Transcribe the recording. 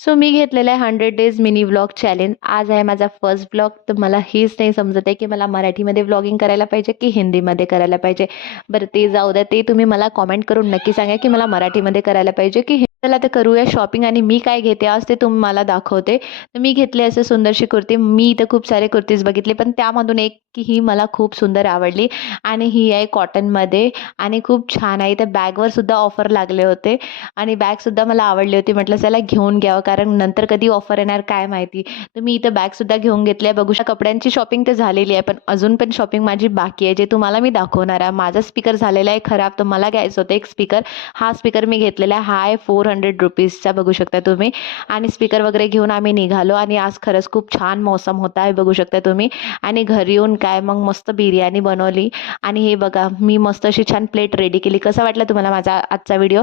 So मी घेतलेला आहे 100 days mini vlog challenge. आज आहे माझा फर्स्ट व्लॉग. तर मला हेच नाही समजत आहे की मला मराठीमध्ये व्लॉगिंग करायला पाहिजे की हिंदीमध्ये करायला पाहिजे. बरं ते जाऊ द्या, ते तुम्ही मला कॉमेंट करून नक्की सांगा की मला मराठीमध्ये करायला पाहिजे की चला तर करूया शॉपिंग. आणि मी काय घेते आज ते तुम्हाला दाखवते. तर मी घेतली असे सुंदरशी कुर्ती. मी इथं खूप सारे कुर्तीज बघितले, पण त्यामधून एक की ही मला खूप सुंदर आवडली आणि ही आहे कॉटनमध्ये आणि खूप छान आहे. त्या बॅगवर सुद्धा ऑफर लागले होते आणि बॅगसुद्धा मला आवडली होती. म्हटलं चला घेऊन घ्यावं, कारण नंतर कधी ऑफर येणार काय माहिती. तर मी इथं बॅगसुद्धा घेऊन घेतली आहे. बघू शकता कपड्यांची शॉपिंग तर झालेली आहे, पण अजून पण शॉपिंग माझी बाकी आहे, जे तुम्हाला मी दाखवणार आहे. माझा स्पीकर झालेला आहे खराब, तर मला घ्यायचं होतं एक स्पीकर. हा स्पीकर मी घेतलेला आहे. हा आहे 400 रुपीजचा, बघू शकता तुम्ही. आणि स्पीकर वगैरे घेऊन आम्ही निघालो आणि आज खरंच खूप छान मौसम होता आहे, बघू शकता तुम्ही. आणि घरी येऊन काय मग मस्त बिर्याणी बनवली. आणि हे बघा मी मस्त अशी छान प्लेट रेडी केली. कसा वाटला तुम्हाला माझा आजचा व्हिडिओ.